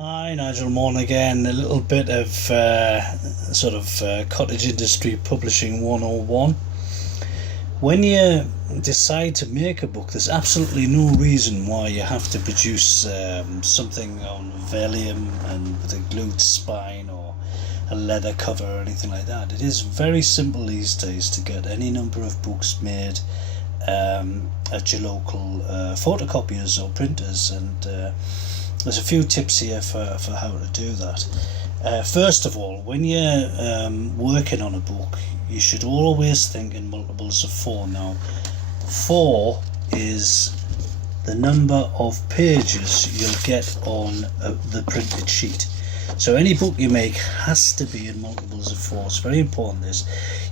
Hi Nigel, Maughan again. A little bit of cottage industry publishing 101. When you decide to make a book, there's absolutely no reason why you have to produce something on vellum and with a glued spine or a leather cover or anything like that. It is very simple these days to get any number of books made at your local photocopiers or printers, and there's a few tips here for how to do that. First of all, when you're working on a book, you should always think in multiples of 4. Now, 4 is the number of pages you'll get on the printed sheet. So any book you make has to be in multiples of 4. It's very important this.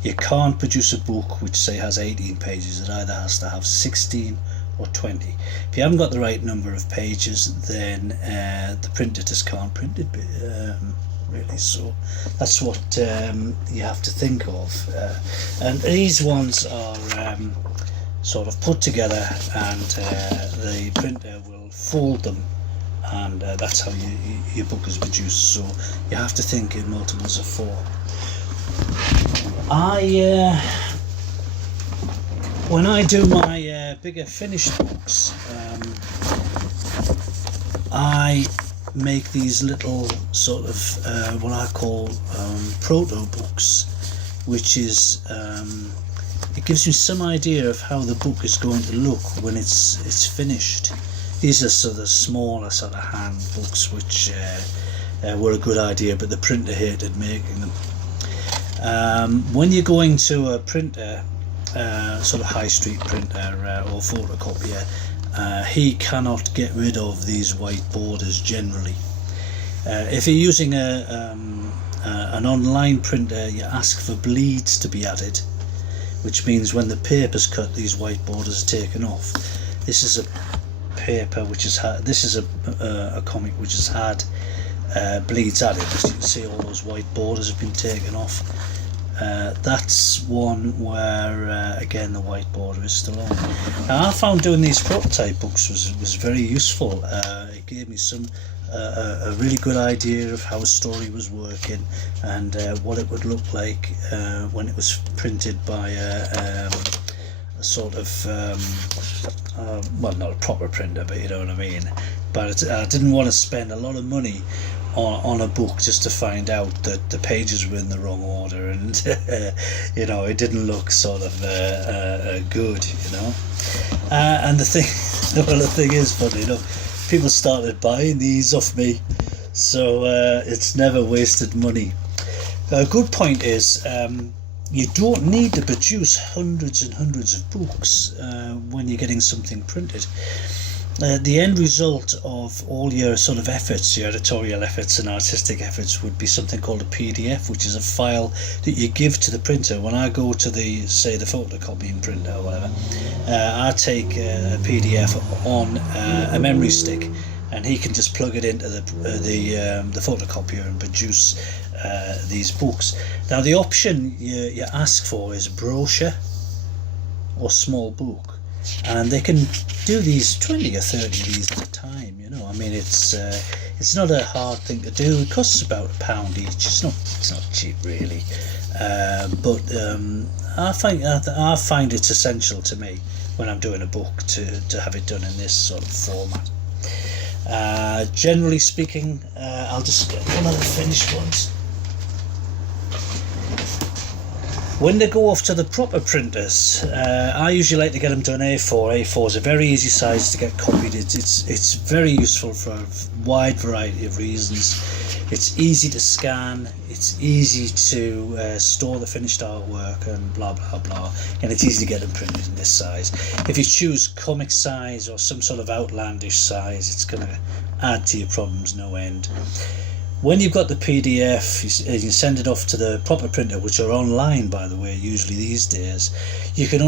You can't produce a book which say has 18 pages. It either has to have 16 or 20. If you haven't got the right number of pages, then the printer just can't print it really. So that's what you have to think of, and these ones are sort of put together, and the printer will fold them, and that's how your book is produced. So you have to think in multiples of 4. When I do my bigger finished books, I make these little sort of what I call proto books, which is it gives you some idea of how the book is going to look when it's finished. These are sort of smaller sort of hand books, which were a good idea, but the printer hated making them. When you're going to a printer, sort of high street printer or photocopier, he cannot get rid of these white borders generally. If you're using an online printer, you ask for bleeds to be added, which means when the paper's cut, these white borders are taken off. This is a paper which has had, this is a comic which has had bleeds added. As you can see, all those white borders have been taken off. That's one where again the white border is still on. Now, I found doing these prototype books was very useful. It gave me a really good idea of how a story was working, and what it would look like when it was printed by a sort of well, not a proper printer, but you know what I mean. But I didn't want to spend a lot of money on a book just to find out that the pages were in the wrong order, and you know, it didn't look sort of good, you know. And the thing is, funny enough, people started buying these off me, so it's never wasted money. A good point is, you don't need to produce hundreds and hundreds of books when you're getting something printed. The end result of all your sort of efforts, your editorial efforts and artistic efforts, would be something called a PDF, which is a file that you give to the printer. When I go to the photocopying printer or whatever, I take a PDF on a memory stick, and he can just plug it into the photocopier and produce these books. Now, the option you ask for is brochure or small book, and they can do these 20 or 30 of these at a time. You know, I mean, it's not a hard thing to do. It costs about £1 each. It's not cheap really, but I find it's essential to me when I'm doing a book to have it done in this sort of format. Generally speaking, I'll just get one of the finished ones. When they go off to the proper printers, I usually like to get them done A4. A4 is a very easy size to get copied. It's very useful for a wide variety of reasons. It's easy to scan, it's easy to store the finished artwork, and blah blah blah, and it's easy to get them printed in this size. If you choose comic size or some sort of outlandish size, it's going to add to your problems no end. When you've got the PDF, you send it off to the proper printer, which are online, by the way, usually these days. You should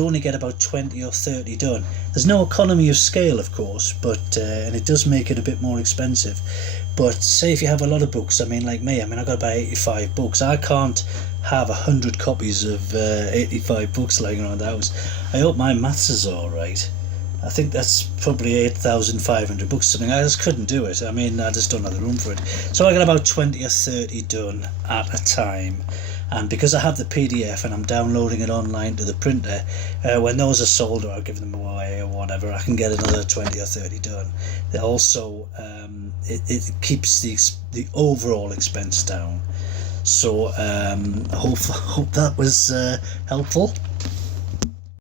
only get about 20 or 30 done. There's no economy of scale, of course, but and it does make it a bit more expensive. But say if you have a lot of books, I mean, like me, I've got about 85 books. I can't have 100 copies of 85 books lying around the house. I hope my maths is all right. I think that's probably 8,500 books, something. I just couldn't do it. I mean, I just don't have the room for it. So I got about 20 or 30 done at a time. And because I have the PDF and I'm downloading it online to the printer, when those are sold or I've given them away or whatever, I can get another 20 or 30 done. They also, it keeps the overall expense down. So I hope that was helpful.